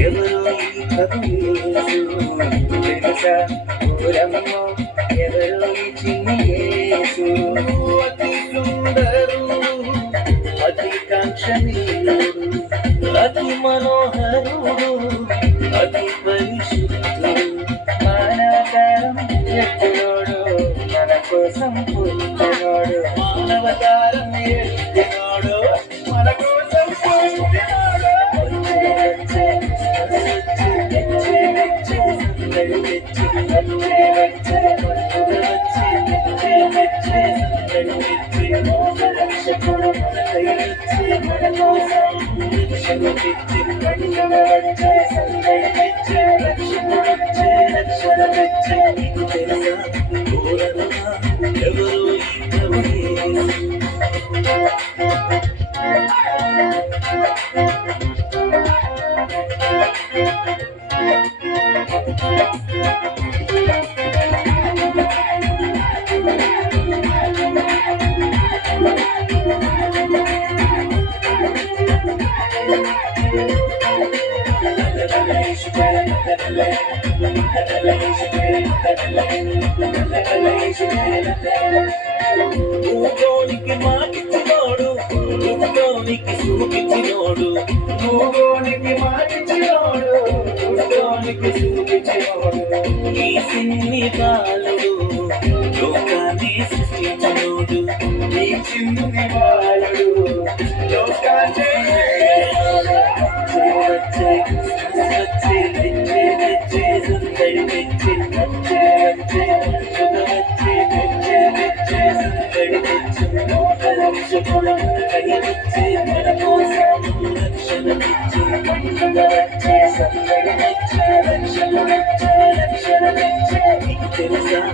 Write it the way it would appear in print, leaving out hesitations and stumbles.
ఎవరో ఈ కవియేసు తెలుసా ఓరమ్మో ఎవరో ఈ చిన్ని యేసు అతి సుందరు అతి కాంక్షణీయుడు అతి మనోహరుడు అతి పరిశుద్ధుడు మానవతారం ఎత్తినోడు మన కోసం పుట్టినోడు మానవతారం ఎత్తినోడు మన కోసం పుట్టినోడు ఎవరు ఊగోనికి మాటిచ్చినోడు ఊగోనికి చూపించినోడు ఊగోనికి మాటిచ్చినోడు ఊగోనికి చూపించినోడు ఈ సిన్ని బాలుడు లోకాన్ని సృష్టించినోడు ఈ చిన్ని బాలుడు లోకాన్ని తెలుసా